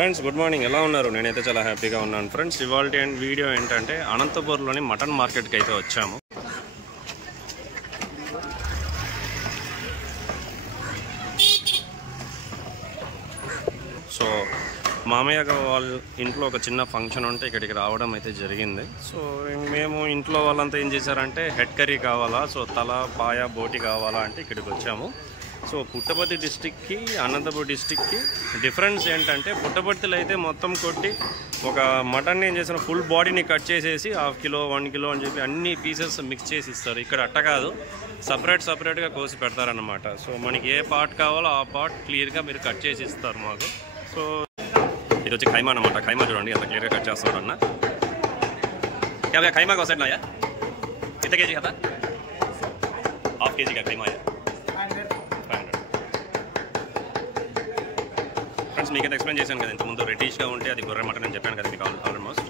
Friends good morning, ఎలా ఉన్నారు? నేనైతే చాలా హ్యాపీగా ఉన్నాను ఫ్రెండ్స్. ఇవాల్టి వీడియో ఏంటంటే అనంతపూర్లోని మటన్ మార్కెట్కి అయితే వచ్చాము. సో మామయ్య వాళ్ళ ఇంట్లో ఒక చిన్న ఫంక్షన్ ఉంటే ఇక్కడికి రావడం అయితే జరిగింది. సో మేము ఇంట్లో వాళ్ళంతా ఏం చేశారంటే హెడ్ కర్రీ కావాలా, సో తల పాయ బోటి కావాలా అంటే ఇక్కడికి వచ్చాము. సో పుట్టపర్తి డిస్టిక్కి అనంతపూర్ డిస్టిక్కి డిఫరెన్స్ ఏంటంటే పుట్టపర్తిలో అయితే మొత్తం కొట్టి ఒక మటన్ ఏం చేసిన ఫుల్ బాడీని కట్ చేసేసి ½ కిలో 1 కిలో అని చెప్పి అన్ని పీసెస్ మిక్స్ చేసి ఇస్తారు. ఇక్కడ అట్ట కాదు, సపరేట్గా కోసి పెడతారన్నమాట. సో మనకి ఏ పార్ట్ కావాలో ఆ పార్ట్ క్లియర్గా మీరు కట్ చేసి ఇస్తారు మాకు. సో ఇది వచ్చి ఖైమా అనమాట. ఖైమా చూడండి ఎంత క్లియర్గా కట్ చేస్తాడు అన్న. ఖైమా का सेट ना यार कितना केजी का था? ½ केजी का ఖైమా यार 500. ఫ్రెండ్స్ మీకైతే ఎక్స్ప్లెయిన్ చేశాను కదా ఇంతకుముందు, రెడ్డిష్గా ఉంటే అది గొర్రె మటన్ అని చెప్పాను కదా మీకు ఆల్మోస్ట్.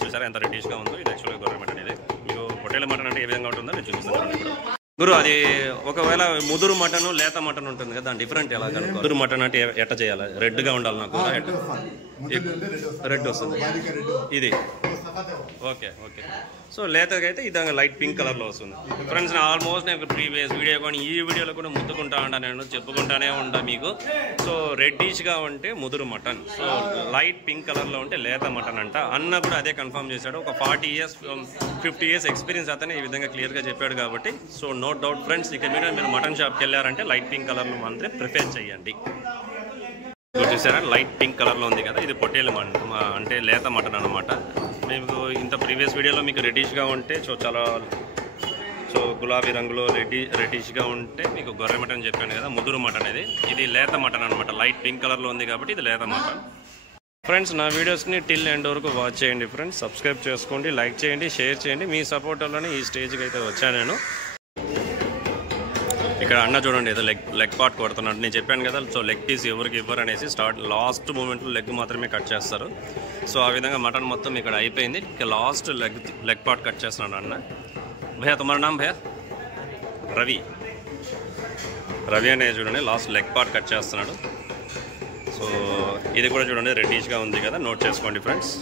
చూసారా ఎంత రెడ్డిష్గా ఉందో? ఇది యాక్చువల్గా గొర్రె మటన్. ఇది మీకు పొట్టేల మటన్ అంటే ఏ విధంగా ఉంటుందో నేను చూపిస్తాను ఇప్పుడు. గురు అది ఒకవేళ ముదురు మటన్ లేత మటన్ ఉంటుంది కదా, దాని డిఫరెంట్ ఎలా కనుక? ముదురు మటన్ అంటే ఎట్ట చేయాలి? రెడ్గా ఉండాలి నాకు, రెడ్ వస్తుంది ఇది. Okay okay. సో లేతగా అయితే ఇది లైట్ పింక్ కలర్లో వస్తుంది. ఫ్రెండ్స్ ఆల్మోస్ట్ నేను ప్రీవియస్ వీడియో కానీ ఈ వీడియోలో కూడా ముద్దుకుంటా ఉంటా, నేను చెప్పుకుంటానే ఉంటా మీకు. సో రెడ్డిష్గా ఉంటే ముదురు మటన్, సో లైట్ పింక్ కలర్లో ఉంటే లేత మటన్ అంట. అన్న కూడా అదే కన్ఫర్మ్ చేశాడు. ఒక 40 years 50 years ఎక్స్పీరియన్స్ అతనే ఈ విధంగా క్లియర్గా చెప్పాడు కాబట్టి. సో నో డౌట్ ఫ్రెండ్స్, ఇక మీరు మటన్ షాప్కి వెళ్ళారంటే లైట్ పింక్ కలర్లో మాత్రమే ప్రిఫర్ చేయండి. చూసారా లైట్ పింక్ కలర్లో ఉంది కదా, ఇది పొట్టేలు అంటే లేత మటన్ అనమాట. మీకు ఇంత ప్రీవియస్ వీడియోలో మీకు రెడ్డిష్గా ఉంటే సో గులాబీ రంగులో రెడ్డిష్గా ఉంటే మీకు గొర్రె మటన్ చెప్పాను కదా, ముదురు మటన్. ఇది లేత మటన్ అనమాట. లైట్ పింక్ కలర్లో ఉంది కాబట్టి ఇది లేత మటన్. ఫ్రెండ్స్ నా వీడియోస్ని టిల్ ఎండ్ వరకు వాచ్ చేయండి ఫ్రెండ్స్. సబ్స్క్రైబ్ చేసుకోండి, లైక్ చేయండి, షేర్ చేయండి. మీ సపోర్ట్ వల్లనే ఈ స్టేజ్కి అయితే వచ్చాను నేను. ఇక్కడ అన్న చూడండి ఏదో లెగ్ పార్ట్ కొడుతున్నాడు. నేను చెప్పాను కదా, సో లెగ్ పీస్ ఎవరికి ఇవ్వరు అనేసి లాస్ట్ మూమెంట్లో లెగ్ మాత్రమే కట్ చేస్తారు. సో ఆ విధంగా మటన్ మొత్తం ఇక్కడ అయిపోయింది. ఇక లాస్ట్ లెగ్ పార్ట్ కట్ చేస్తున్నాడు అన్న. భయ్యా తుమారా నామ్ భయ్యా? రవి అనే చూడండి లాస్ట్ లెగ్ పార్ట్ కట్ చేస్తున్నాడు. సో ఇది కూడా చూడండి రెడ్డిష్గా ఉంది కదా, నోట్ చేసుకోండి ఫ్రెండ్స్.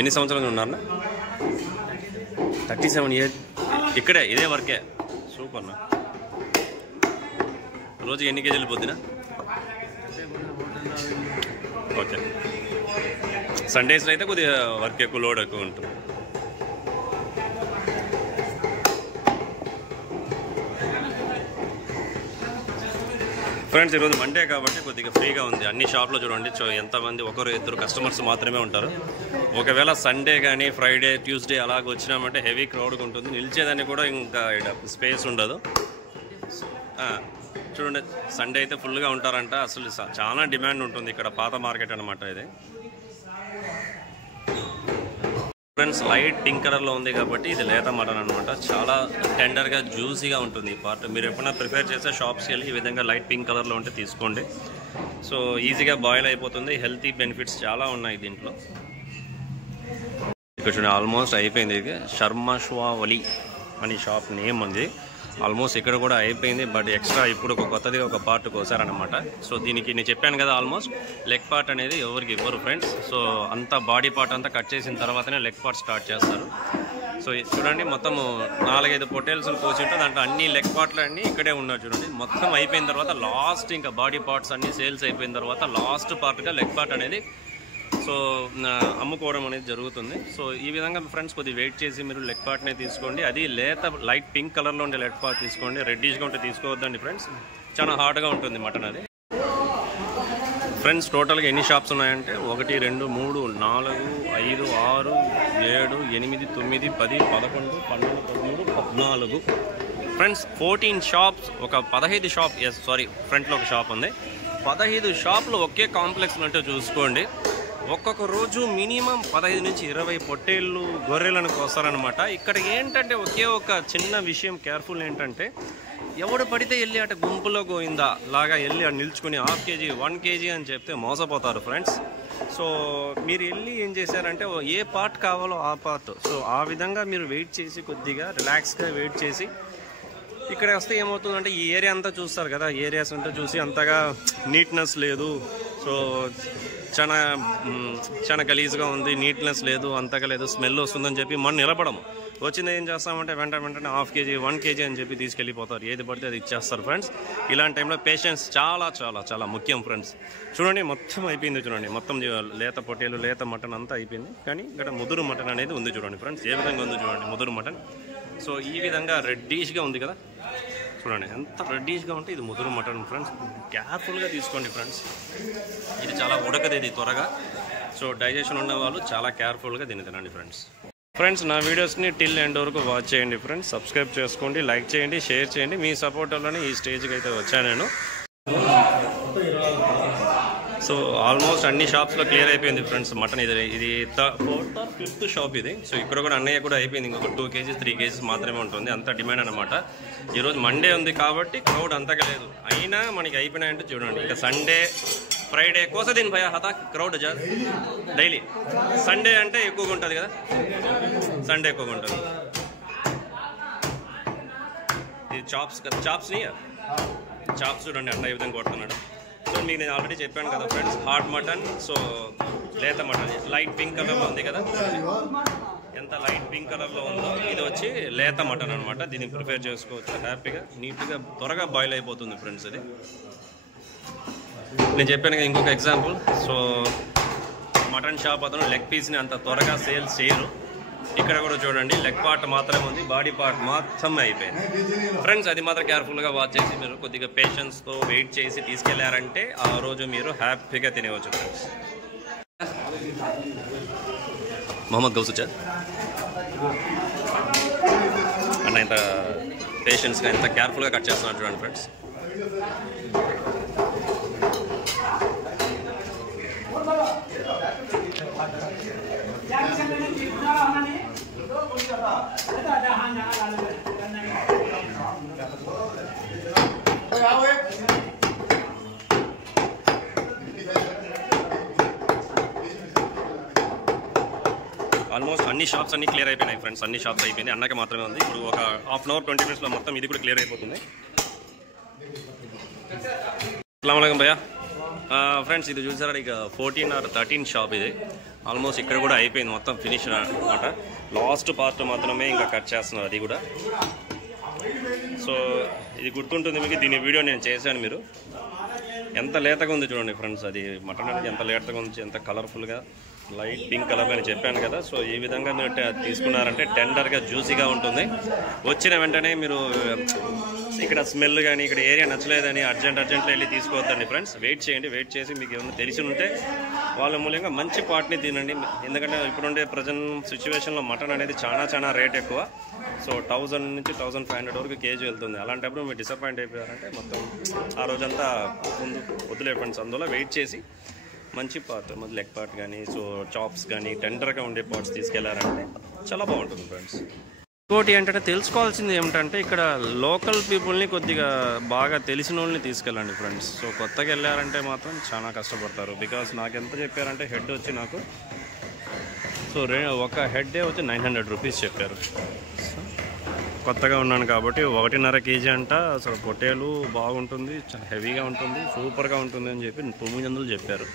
ఎన్ని సంవత్సరాలు ఉన్నారన్నా? 37 years ఇక్కడే ఇదే వర్కే. సూపర్ నా. రోజు ఎన్ని కేజీలు పొద్దున? ఓకే. సండేస్లో అయితే కొద్దిగా వర్క్ ఎక్కువ, లోడ్ ఎక్కువ ఉంటుంది. ఫ్రెండ్స్ ఈరోజు మండే కాబట్టి కొద్దిగా ఫ్రీగా ఉంది. అన్ని షాప్లో చూడండి ఎంతమంది, ఒకరు ఇద్దరు కస్టమర్స్ మాత్రమే ఉంటారు. ఒకవేళ సండే కానీ ఫ్రైడే ట్యూస్డే అలాగ వచ్చినామంటే హెవీ క్రౌడ్గా ఉంటుంది. నిలిచేదాన్ని కూడా ఇంకా స్పేస్ ఉండదు. చూడండి సండే అయితే ఫుల్గా ఉంటారంట. అసలు చాలా డిమాండ్ ఉంటుంది ఇక్కడ. పాత మార్కెట్ అనమాట ఇది. ఫ్రెండ్స్ లైట్ పింక్ కలర్లో ఉంది కాబట్టి ఇది లేత మటన్ అనమాట. చాలా టెండర్గా జ్యూసీగా ఉంటుంది ఈ పార్ట్. మీరు ఎప్పుడైనా ప్రిఫర్ చేస్తే షాప్స్కి వెళ్ళి ఈ విధంగా లైట్ పింక్ కలర్లో ఉంటే తీసుకోండి. సో ఈజీగా బాయిల్ అయిపోతుంది. హెల్తీ బెనిఫిట్స్ చాలా ఉన్నాయి దీంట్లో. ఇక్కడ చూడండి ఆల్మోస్ట్ అయిపోయింది. ఇది శర్మశ్వావలి అని షాప్ నేమ్ ఉంది. ఆల్మోస్ట్ ఇక్కడ కూడా అయిపోయింది. బట్ ఎక్స్ట్రా ఇప్పుడు కొత్తదిగా ఒక పార్ట్ కోసారనమాట. సో దీనికి నేను చెప్పాను కదా, ఆల్మోస్ట్ లెగ్ పార్ట్ అనేది ఎవరికి ఇవ్వరు ఫ్రెండ్స్. సో అంతా బాడీ పార్ట్ అంతా కట్ చేసిన తర్వాతనే లెగ్ పార్ట్ స్టార్ట్ చేస్తారు. సో చూడండి మొత్తం 4-5 పొటేల్స్ కోసి ఉంటే దాంట్లో అన్ని లెగ్ పార్ట్లు అన్నీ ఇక్కడే ఉన్నాయి చూడండి. మొత్తం అయిపోయిన తర్వాత లాస్ట్ ఇంకా బాడీ పార్ట్స్ అన్నీ సేల్స్ అయిపోయిన తర్వాత లాస్ట్ పార్ట్గా లెగ్ పార్ట్ అనేది సో అమ్ముకోవడం అనేది జరుగుతుంది. సో ఈ విధంగా ఫ్రెండ్స్ కొద్దిగా వెయిట్ చేసి మీరు లెగ్ పార్ట్నే తీసుకోండి. అది లేత లైట్ పింక్ కలర్లో ఉండే లెగ్ పార్ట్ తీసుకోండి. రెడ్డిష్గా ఉంటే తీసుకోవద్దండి ఫ్రెండ్స్, చాలా హార్డ్గా ఉంటుంది మటన్ అది. ఫ్రెండ్స్ టోటల్గా ఎన్ని షాప్స్ ఉన్నాయంటే 1 2 3 4 5 6 7 8 9 10 11 12 13 14 ఫ్రెండ్స్ 14 షాప్స్. ఒక 15 షాప్ ఫ్రంట్లో ఒక షాప్ ఉంది. 15 షాపులు ఒకే కాంప్లెక్స్లో ఉంటే చూసుకోండి. ఒక్కొక్క రోజు మినిమం 15 నుంచి 20 పొట్టేళ్ళు గొర్రెలను కోస్తారనమాట. ఇక్కడ ఏంటంటే ఒకే ఒక చిన్న విషయం కేర్ఫుల్ ఏంటంటే, ఎవడు పడితే వెళ్ళి అటు గుంపులో గోయిందా లాగా వెళ్ళి నిల్చుకుని ½ కేజీ 1 kg అని చెప్తే మోసపోతారు ఫ్రెండ్స్. సో మీరు వెళ్ళి ఏం చేశారంటే ఏ పార్ట్ కావాలో ఆ పార్ట్, సో ఆ విధంగా మీరు వెయిట్ చేసి కొద్దిగా రిలాక్స్గా వెయిట్ చేసి ఇక్కడ వస్తే ఏమవుతుందంటే ఈ ఏరియా అంతా చూస్తారు కదా, ఏరియాస్ అంతా చూసి అంతగా నీట్నెస్ లేదు. సో చాలా గలీజ్గా ఉంది, నీట్నెస్ లేదు, అంతగా లేదు, స్మెల్ వస్తుందని చెప్పి మనం నిలబడము. వచ్చింది ఏం చేస్తామంటే వెంటనే 1/2 kg 1 kg అని చెప్పి తీసుకెళ్ళిపోతారు. ఏది పడితే అది ఇచ్చేస్తారు ఫ్రెండ్స్. ఇలాంటి టైంలో పేషెన్స్ చాలా చాలా చాలా ముఖ్యం ఫ్రెండ్స్. చూడండి మొత్తం అయిపోయింది, చూడండి మొత్తం లేత పొట్టేలు లేత మటన్ అంతా అయిపోయింది. కానీ ఇక్కడ ముదురు మటన్ అనేది ఉంది చూడండి ఫ్రెండ్స్, ఏ విధంగా ఉంది చూడండి ముదురు మటన్. సో ఈ విధంగా రెడ్డిష్గా ఉంది కదా, చూడండి ఎంత రెడ్డిష్గా ఉంటే ఇది ముదురు మటన్ ఫ్రెండ్స్. కేర్ఫుల్గా తీసుకోండి ఫ్రెండ్స్, ఇది చాలా ఉడకదు ఇది త్వరగా. సో డైజెషన్ ఉన్న వాళ్ళు చాలా కేర్ఫుల్గా దీన్ని తినండి ఫ్రెండ్స్. ఫ్రెండ్స్ నా వీడియోస్ని టిల్ ఎండ్ వరకు వాచ్ చేయండి ఫ్రెండ్స్. సబ్స్క్రైబ్ చేసుకోండి, లైక్ చేయండి, షేర్ చేయండి. మీ సపోర్ట్ వల్లనే ఈ స్టేజ్కి అయితే వచ్చాను నేను. సో ఆల్మోస్ట్ అన్ని షాప్స్లో క్లియర్ అయిపోయింది ఫ్రెండ్స్ మటన్. ఇది 4th or 5th షాప్ ఇది. సో ఇక్కడ కూడా అన్నయ్య కూడా అయిపోయింది, ఇంకొక 2 kg 3 kg మాత్రమే ఉంటుంది, అంత డిమాండ్ అనమాట. ఈరోజు మండే ఉంది కాబట్టి క్రౌడ్ అంతగా లేదు, అయినా మనకి అయిపోయినాయంటే చూడండి. ఇక సండే ఫ్రైడే కోస దీని భయ హతా క్రౌడ్ జా డైలీ. సండే అంటే ఎక్కువగా ఉంటుంది కదా, సండే ఎక్కువగా ఉంటుంది. ఇది చాప్స్ని చాప్స్ చూడండి అన్న ఈ విధంగా కొడుతున్నాడు. సో మీకు నేను ఆల్రెడీ చెప్పాను కదా ఫ్రెండ్స్, హాట్ మటన్. సో లేత మటన్ లైట్ పింక్ కలర్లో ఉంది కదా, ఎంత లైట్ పింక్ కలర్లో ఉందో ఇది వచ్చి లేత మటన్ అనమాట. దీన్ని ప్రిపేర్ చేసుకోవచ్చు హ్యాపీగా, నీట్గా, త్వరగా బాయిల్ అయిపోతుంది ఫ్రెండ్స్. ఇది నేను చెప్పాను కదా ఇంకొక ఎగ్జాంపుల్. సో మటన్ షాప్ అతను లెగ్ పీస్ని అంత త్వరగా సేల్స్ చేయరు. ఇక్కడ కూడా చూడండి లెగ్ పార్ట్ మాత్రమే ఉంది, బాడీ పార్ట్ మాత్రం అయిపోయింది ఫ్రెండ్స్. అది మాత్రం కేర్ఫుల్గా వాచ్ చేసి మీరు కొద్దిగా పేషెన్స్తో వెయిట్ చేసి తీసుకెళ్లారంటే ఆ రోజు మీరు హ్యాపీగా తినేవచ్చు ఫ్రెండ్స్. మొహమ్మద్ గౌసుచా అన్న ఇంత పేషెన్స్గా ఎంత కేర్ఫుల్గా కట్ చేస్తున్నారు చూడండి ఫ్రెండ్స్. ఆల్మోస్ట్ అన్ని షాప్స్ అన్ని క్లియర్ అయిపోయినాయి ఫ్రెండ్స్, అన్ని షాప్స్ అయిపోయింది, అన్నకి మాత్రమే ఉంది. ఇప్పుడు ఒక హాఫ్ అన్ అవర్ 20 minutesలో మొత్తం ఇది కూడా క్లియర్ అయిపోతుంది. అస్సలాముఅలైకుం భయ్యా. ఫ్రెండ్స్ ఇది చూసారా, ఇక 14 or 13 షాప్ ఇది. ఆల్మోస్ట్ ఇక్కడ కూడా అయిపోయింది, మొత్తం ఫినిష్ అనమాట. లాస్ట్ పార్ట్ మాత్రమే ఇంకా కట్ చేస్తున్నారు అది కూడా. సో ఇది గుర్తుంటుంది మీకు, దీని వీడియో నేను చేశాను, మీరు ఎంత లేతగా ఉంది చూడండి ఫ్రెండ్స్. అది మటన్ అనేది ఎంత లేతగా ఉంది, ఎంత కలర్ఫుల్గా లైట్ పింక్ కలర్ అని చెప్పాను కదా. సో ఈ విధంగా మీరు తీసుకున్నారంటే టెండర్గా జ్యూసీగా ఉంటుంది. వచ్చిన వెంటనే మీరు ఇక్కడ స్మెల్ కానీ ఇక్కడ ఏరియా నచ్చలేదని అర్జెంట్లో వెళ్ళి తీసుకోవద్దండి ఫ్రెండ్స్. వెయిట్ చేయండి, వెయిట్ చేసి మీకు ఏమైనా తెలిసి ఉంటే వాళ్ళ మూలంగా మంచి పార్ట్ని తినండి. ఎందుకంటే ఇప్పుడుండే ప్రజెంట్ సిచ్యువేషన్లో మటన్ అనేది చాలా రేట్ ఎక్కువ. సో 1000 నుంచి 1500 వరకు కేజీ వెళ్తుంది. అలాంటప్పుడు మీరు డిసప్పాయింట్ అయిపోయారంటే మొత్తం ఆ రోజంతా వదిలే ఫ్రెండ్స్. అందువల్ల వెయిట్ చేసి మంచి పార్ట్, లెగ్ పార్ట్ కానీ, సో చాప్స్ కానీ టెండర్గా ఉండే పార్ట్స్ తీసుకెళ్లారంటే చాలా బాగుంటుంది ఫ్రెండ్స్. ఇంకోటి ఏంటంటే తెలుసుకోవాల్సింది ఏమిటంటే ఇక్కడ లోకల్ పీపుల్ని కొద్దిగా బాగా తెలిసిన వాళ్ళని తీసుకెళ్ళండి ఫ్రెండ్స్. సో కొత్తగా వెళ్ళారంటే మాత్రం చాలా కష్టపడతారు. బికాస్ నాకు ఎంత చెప్పారంటే హెడ్ వచ్చి నాకు సో ఒక హెడ్డే వచ్చి 900 రూపీస్ చెప్పారు. కొత్తగా ఉన్నాను కాబట్టి 1.5 kg అంట. అసలు పొట్టేలు బాగుంటుంది, చాలా హెవీగా ఉంటుంది, సూపర్గా ఉంటుంది అని చెప్పి 900 చెప్పారు.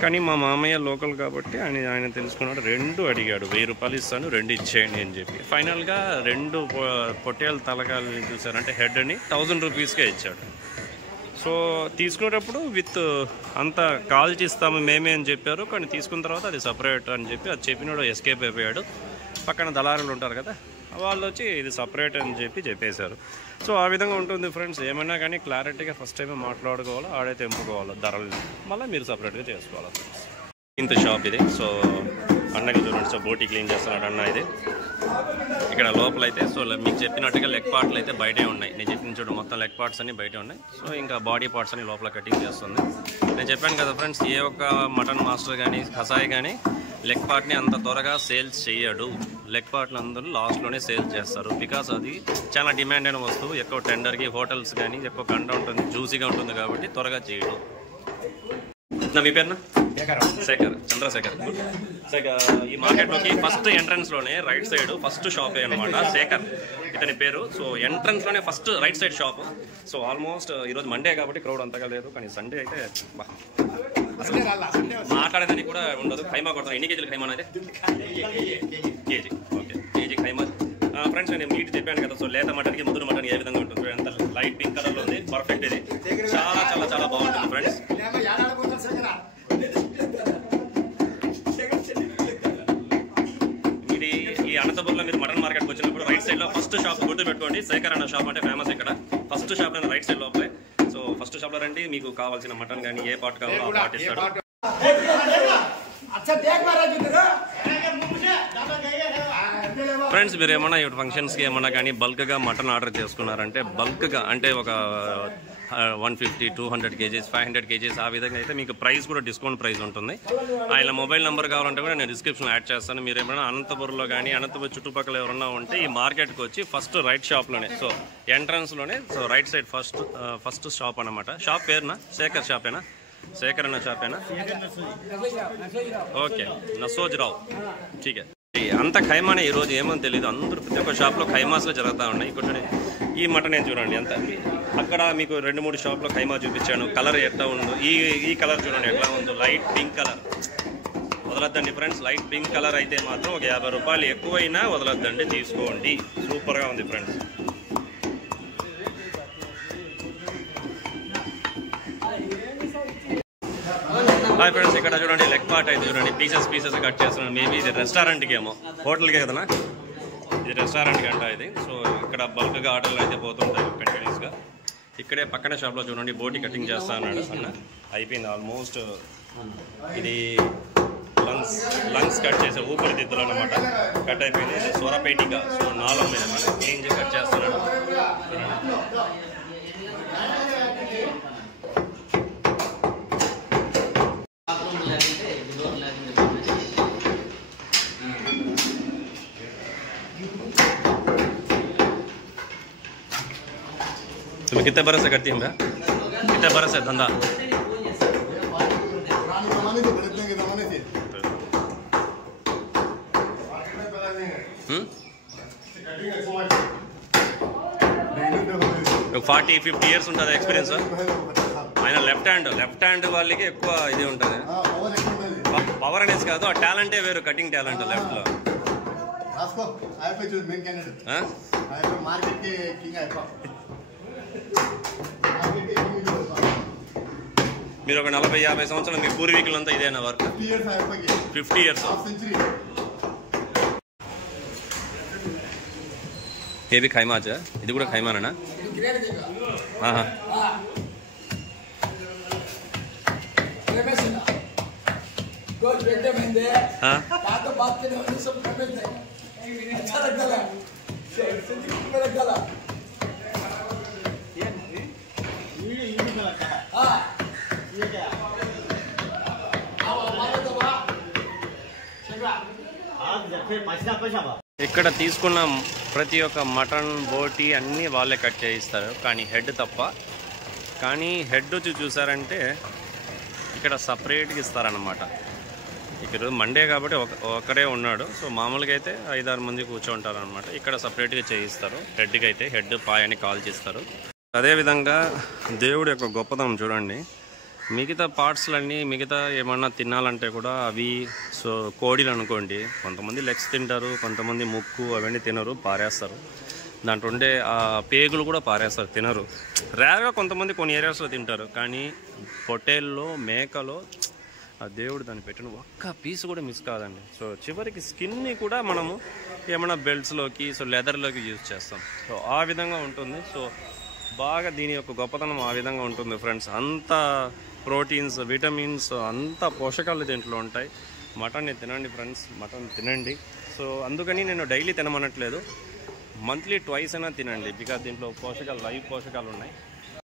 కానీ మా మామయ్య లోకల్ కాబట్టి ఆయన తెలుసుకున్నాడు, 2 అడిగాడు, 1000 రూపాయలు ఇస్తాను 2 ఇచ్చేయండి అని చెప్పి. ఫైనల్గా 2 పొట్టేలు తలకాయలు చూసారంటే హెడ్ని 1000 రూపీస్కే ఇచ్చాడు. సో తీసుకునేటప్పుడు విత్ అంతా కాల్చి ఇస్తాము మేమే అని చెప్పారు. కానీ తీసుకున్న తర్వాత అది సపరేట్ అని చెప్పి అది చెప్పినాడు, ఎస్కేప్ అయిపోయాడు. పక్కన దళారులు ఉంటారు కదా, వాళ్ళు వచ్చి ఇది సపరేట్ అని చెప్పేశారు. సో ఆ విధంగా ఉంటుంది ఫ్రెండ్స్. ఏమైనా కానీ క్లారిటీగా ఫస్ట్ టైం మాట్లాడుకోవాలి, ఆడే తెంపుకోవాలి ధరలు, మళ్ళీ మీరు సపరేట్గా చేసుకోవాలి ఫ్రెండ్స్. ఇంత షాప్ ఇది. సో అన్నకి చూడండి, సో బోటీ క్లీన్ చేస్తున్నాడు అన్న. ఇది ఇక్కడ లోపలైతే సో మీకు చెప్పినట్టుగా లెగ్ పార్ట్లు అయితే బయటే ఉన్నాయి. నేను చెప్పిన చూడు మొత్తం లెగ్ పార్ట్స్ అన్ని బయటే ఉన్నాయి. సో ఇంకా బాడీ పార్ట్స్ అన్ని లోపల కటింగ్ చేస్తుంది. నేను చెప్పాను కదా ఫ్రెండ్స్, ఏ ఒక్క మటన్ మాస్టర్ కానీ కసాయి కానీ లెగ్ పార్ట్ని అంత త్వరగా సేల్స్ చేయడు. లెగ్ పార్ట్లు అందరూ లాస్ట్లోనే సేల్స్ చేస్తారు. బికాస్ అది చాలా డిమాండ్ అయిన వస్తువు, ఎక్కువ టెండర్కి హోటల్స్ కానీ ఎక్కువ కండ ఉంటుంది, జ్యూసీగా ఉంటుంది కాబట్టి త్వరగా చేయడు. నా మీ పేరునా? శేఖర్, చంద్రశేఖర్. ఈ మార్కెట్లోకి ఫస్ట్ ఎంట్రన్స్లోనే రైట్ సైడ్ ఫస్ట్ షాపే అనమాట శేఖర్. ఇతని పేరు. సో ఎంట్రన్స్లోనే first right side shop. So almost ఈరోజు మండే కాబట్టి క్రౌడ్ అంతగా లేదు, కానీ సండే అయితే మాట్లాడేదానికి కూడా ఉండదు. ఖైమా కొడతాను. ఎన్ని కేజీలు ఖైమా అయితే? కేజీ. ఓకే, కేజీ ఖైమా. ఫ్రెండ్స్ నేను మీట్ చెప్పాను కదా, సో లేత మటన్కి ముదురు మటన్ ఏ విధంగా ఉంటుంది, ఎంత లైట్ పింక్ కలర్లో ఉంది. పర్ఫెక్ట్. ఇది చాలా చాలా చాలా బాగుంటుంది ఫ్రెండ్స్. ఇది ఈ అనంతపురంలో మీరు మటన్ మార్కెట్కి వచ్చినప్పుడు రైట్ సైడ్లో ఫస్ట్ షాప్ గుర్తుపెట్టుకోండి. శేఖర్ అన్న షాప్ అంటే ఫేమస్ ఇక్కడ. ఫస్ట్ షాప్ నేను రైట్ సైడ్ లోపలే. సో ఫస్ట్ షాప్లో రండి, మీకు కావాల్సిన మటన్ కానీ ఏ పార్ట్ కావాలో ఆ పార్ట్ ఇస్తాడు. ఫ్రెండ్స్ మీరు ఏమన్నా ఇప్పుడు ఫంక్షన్స్కి ఏమన్నా కానీ బల్క్గా మటన్ ఆర్డర్ చేసుకున్నారంటే, బల్క్గా అంటే ఒక 150, 200 కేజీస్, 500 కేజీస్ ఆ విధంగా అయితే మీకు ప్రైస్ కూడా డిస్కౌంట్ ప్రైస్ ఉంటుంది. ఆయన మొబైల్ నెంబర్ కావాలంటే కూడా నేను డిస్క్రిప్షన్లో యాడ్ చేస్తాను. మీరు ఏమైనా అనంతపురంలో కానీ అనంతపురం చుట్టుపక్కల ఎవరన్నా ఉంటే ఈ మార్కెట్కి వచ్చి ఫస్ట్ రైట్ షాప్లోనే, సో ఎంట్రన్స్లోనే, so right side first shop అనమాట. షాప్ పేరునా శేఖర్ షాపేనా? శేఖర్ అన్న షాపేనా? ఓకే, నసోజ్రావు. ఠీకే. అంత ఖైమానే ఈరోజు ఏమో తెలియదు. అందరూ ప్రతి ఒక్క షాప్లో ఖైమాస్లో జరుగుతూ ఉన్నాయి. ఇక్కడ ఈ మటన్ ఏం చూడండి ఎంత. అక్కడ మీకు 2-3 షాప్లో ఖైమా చూపించాను. కలర్ ఎట్లా ఉందో, ఈ కలర్ చూడండి ఎట్లా ఉందో. లైట్ పింక్ కలర్ వదలొద్దండి ఫ్రెండ్స్. లైట్ పింక్ కలర్ అయితే మాత్రం ఒక 50 రూపాయలు ఎక్కువైనా వదలొద్దండి, తీసుకోండి. సూపర్గా ఉంది ఫ్రెండ్స్. హాయ్ ఫ్రెండ్స్, ఇక్కడ చూడండి లెగ్ పార్ట్ అయితే చూడండి పీసెస్ కట్ చేస్తున్నాను. మేబీ ఇది రెస్టారెంట్కి ఏమో, హోటల్కే కదా, ఇది రెస్టారెంట్కి అంట ఇది. సో ఇక్కడ బల్క్గా ఆర్డర్లు అయితే పోతుంటాయి కంటిన్యూస్గా. ఇక్కడే పక్కన షాప్లో చూడండి బోటి కటింగ్ చేస్తా అన్నాడు అన్న. అయిపోయింది ఆల్మోస్ట్. ఇది లంగ్స్ కట్ చేసే ఊపిరితిత్తులు అన్నమాట. కట్ అయిపోయింది. ఇది సొరపేటిగా, సో 4 మీద ఏం కట్ చేస్తున్నాడు. तुम्हें कितने बरस से करती हैं भैया? कितने बरस है धंधा? ఒక 40-50 ఇయర్స్ ఉంటుంది ఎక్స్పీరియన్స్. ఆయన లెఫ్ట్ హ్యాండ్ వాళ్ళకి ఎక్కువ ఇది ఉంటుంది. పవర్ అనేసి కాదు, ఆ టాలెంటే వేరు, కటింగ్ టాలెంట్ లెఫ్ట్లో. మీరు ఒక 40-50 సంవత్సరాలు మీ పూర్వీకులంతా ఇదేనా వర్క్? 50 ఇయర్స్. ఏది ఖైమాచా? ఇది కూడా ఖైమానా? ఇక్కడ తీసుకున్న ప్రతి ఒక్క మటన్ బోటి అన్నీ వాళ్ళే కట్ చేయిస్తారు, కానీ హెడ్ తప్ప. కానీ హెడ్ వచ్చి చూసారంటే ఇక్కడ సపరేట్గా ఇస్తారన్నమాట. ఇక్కడ మండే కాబట్టి ఒకరే ఉన్నాడు. సో మామూలుగా అయితే 5-6 మంది కూర్చోంటారు అనమాట. ఇక్కడ సపరేట్గా చేయిస్తారు. హెడ్కి అయితే హెడ్ పాయని కాల్ చేస్తారు. అదేవిధంగా దేవుడి యొక్క గొప్పతనం చూడండి. మిగతా పార్ట్స్లన్నీ మిగతా ఏమన్నా తినాలంటే కూడా అవి, సో కోడిలు అనుకోండి, కొంతమంది లెగ్స్ తింటారు, కొంతమంది ముక్కు అవన్నీ తినరు, పారేస్తారు. దాంట్లో ఉండే ఆ పేగులు కూడా పారేస్తారు, తినరు. రేర్గా కొంతమంది కొన్ని ఏరియాస్లో తింటారు. కానీ పొట్టేల్లో, మేకలో ఆ దేవుడు దాన్ని పెట్టిన ఒక్క పీస్ కూడా మిస్ కాదండి. సో చివరికి స్కిన్ని కూడా మనము ఏమన్నా బెల్ట్స్లోకి, సో లెదర్లోకి యూజ్ చేస్తాం. సో ఆ విధంగా ఉంటుంది. సో బాగా దీని యొక్క గొప్పతనం ఆ విధంగా ఉంటుంది ఫ్రెండ్స్. అంత ప్రోటీన్స్, విటమిన్స్, అంత పోషకాలు దీంట్లో ఉంటాయి. మటన్ని తినండి ఫ్రెండ్స్, మటన్ తినండి. సో అందుకని నేను డైలీ తినమనట్లేదు, మంత్లీ 2 అయినా తినండి. బికాజ్ దీంట్లో పోషకాలు, లైవ్ పోషకాలు ఉన్నాయి.